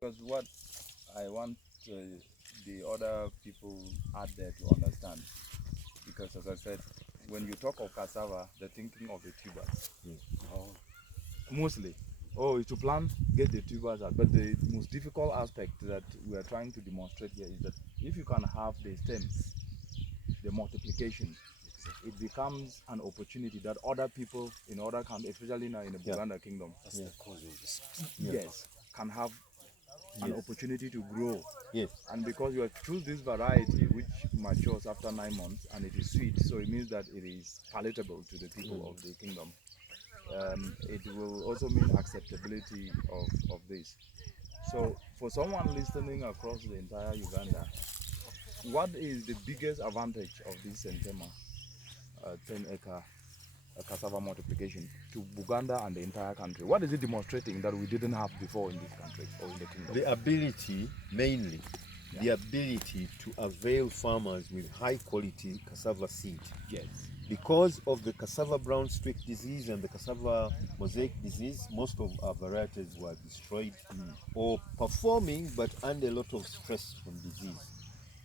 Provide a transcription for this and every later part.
Because what I want the other people out there to understand, because as I said, when you talk of cassava, they're thinking of the tubers. Oh. Mostly. Oh, to plant, get the tubers out. But the most difficult aspect that we are trying to demonstrate here is that if you can have the stems, the multiplication, it becomes an opportunity that other people in other countries, especially now in the Buganda kingdom, That's the cause of this. yes, can have an opportunity to grow. Yes. And because you have choose this variety which matures after 9 months and it is sweet, so it means that it is palatable to the people of the kingdom. It will also mean acceptability of this. So for someone listening across the entire Uganda, what is the biggest advantage of this Sentema 10-acre cassava multiplication to Buganda and the entire country? What is it demonstrating that we didn't have before in this country or in the kingdom? The ability, mainly, the ability to avail farmers with high quality cassava seed. Yes. Because of the cassava brown streak disease and the cassava mosaic disease, most of our varieties were destroyed or performing but under a lot of stress from disease.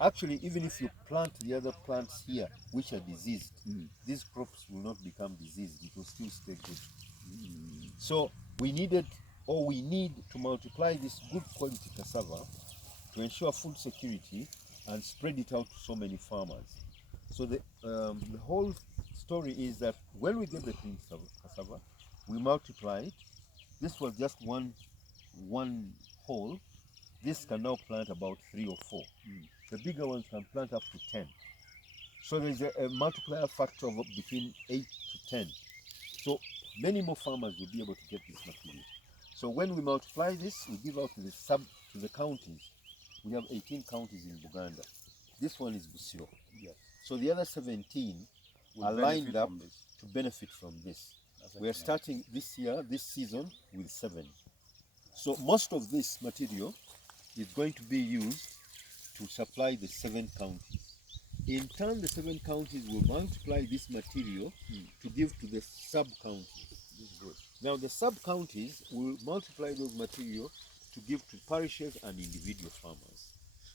Actually, even if you plant the other plants here which are diseased, these crops will not become diseased, it will still stay good. So we needed, or we need to multiply this good quality cassava to ensure food security and spread it out to so many farmers. So the whole story is that when we get the clean cassava, we multiply it. This was just one hole. This can now plant about 3 or 4. The bigger ones can plant up to 10. So there's a multiplier factor of between 8 to 10. So many more farmers will be able to get this material. So when we multiply this, we give out to the counties. We have 18 counties in Buganda. This one is Busiro. Yes. So the other 17 are lined up to benefit from this. We are starting this year, this season, with 7. So most of this material is going to be used to supply the 7 counties. In turn, the 7 counties will multiply this material to give to the sub-counties. This is good. Now the sub-counties will multiply those material to give to parishes and individual farmers.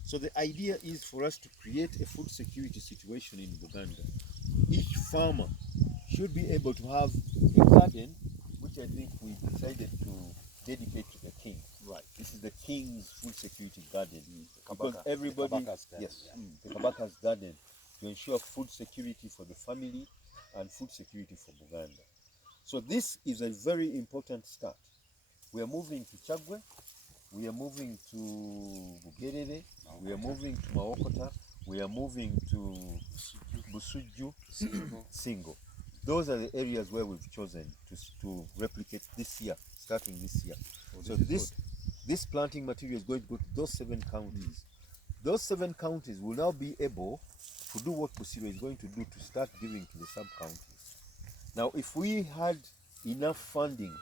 So the idea is for us to create a food security situation in Buganda. Each farmer should be able to have a garden, which I think we decided to dedicate to the king. Right. This is the king's food security garden. The Because Kabaka. everybody, The Kabaka's garden. yes, the Kabaka's garden, to ensure food security for the family and food security for Buganda. So this is a very important start. We are moving to Chagwe, we are moving to Bugerere, we are moving to Mawokota, we are moving to Busuju, Singo. Those are the areas where we've chosen to replicate this year, starting this year. So this planting material is going to go to those 7 counties. Those 7 counties will now be able to do what Busiro is going to do to start giving to the sub-counties. Now, if we had enough funding,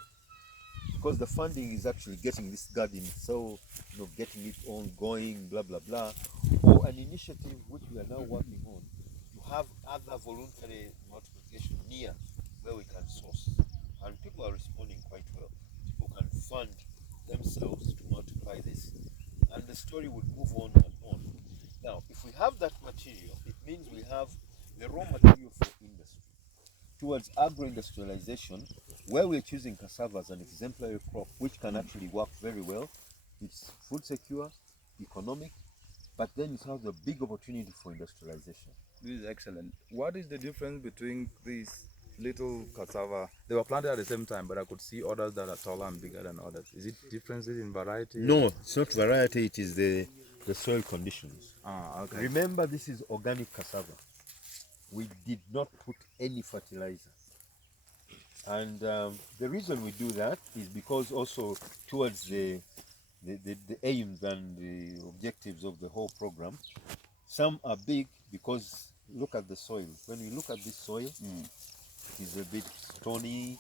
because the funding is actually getting this garden, so getting it on going, blah blah blah, or an initiative which we are now working on to have other voluntary multiplication near where we can source, and people are responding quite well. People can fund themselves to multiply this, and the story would move on and on. Now, if we have that material, it means we have the raw material for industry. Towards agro-industrialization, where we're choosing cassava as an exemplary crop, which can actually work very well. It's food secure, economic, but then it has a big opportunity for industrialization. This is excellent. What is the difference between these little cassava? They were planted at the same time, but I could see others that are taller and bigger than others. Is it differences in variety? No, it's not variety, it is the soil conditions. Okay. Remember, this is organic cassava. We did not put any fertilizer. And the reason we do that is because also towards the aims and the objectives of the whole program, some are big because look at the soil. When we look at this soil, it is a bit stony,